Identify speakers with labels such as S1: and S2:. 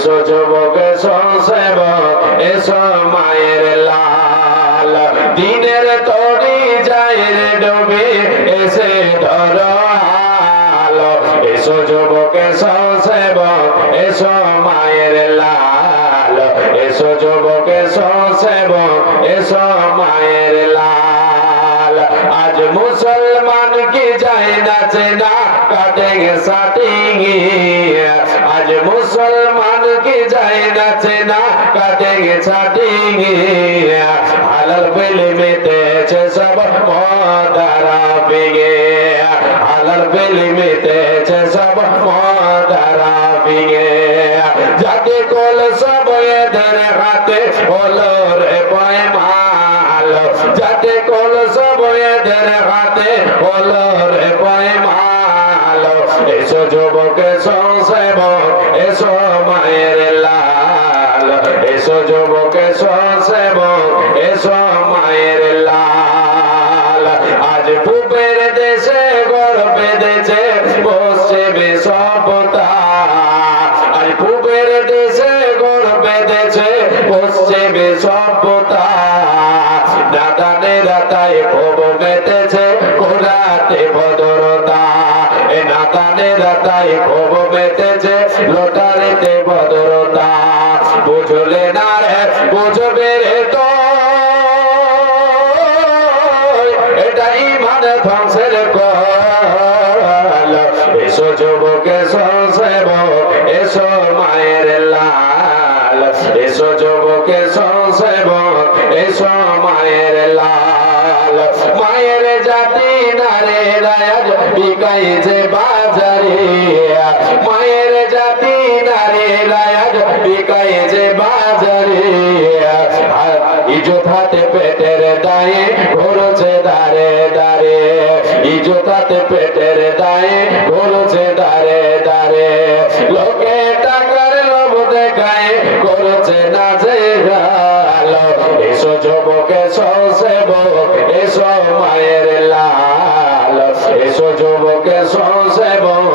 S1: এসো যুবক, এসো সেবক, এসো মায়ের লাল। দিনের তরি যায় রে ডুবে এসে ধরো আলো। এসো যুবক, এসো সেবক, এসো মায়ের লাল। এসো যুবক, এসো সেবক, এসো মায়ের লাল। আজ মুসলমান কি যায় না চেনা কাটে সাটিং আজ মুসলমান কি যায় না চেনা, কাটে ছাটিং হালাল ফেলে মেতেছে সব মদারা পিগে হালাল ফেলে মেতেছে সব মদারা পিগে যাতে কল সব এদের হাতে হলো রে পয়মাল। যাতে কল সব এদের হাতে হলো রে পয়মাল। এসো যুবক সেবক মায়ের লাল। এসো যুবক, এসো সেবক, এসো মায়ের লাল। আজ পুপের দেশে গড় বেঁধেছে, বসছে বেসবতা আজ পুপের দেশে গড় বেঁধেছে, বসছে বেসবতা দাদানেরা তাই ক্ষোভ মেতেছে কোলাতে এ তাই ক্ষোভ মেতেছে লোটারেতে ভদ্রতা। বুঝলে না রে, বুঝবে রে তো এটা ইমান ধ্বংসের কল। এসো যুবক, এসো সেবক, এসো মায়ের লাল। এসো যুবক সেবক, এসো মায়ের লাল। মায়ের জাতি নারে রায়াজ বিকাই যে বাজারে। মায়ের জাতি নারে রায়াজ বিকাই যে বাজারে। ইজত হাতে পেটের দায়ে ঘুরছে দারে দারে। ইজত পেটের দায়ে ঘুরছে দারে দারে। লোকে টাকার লোভ দেখায় করছে না যে গাল এসো যুবক এসো সেবক এসো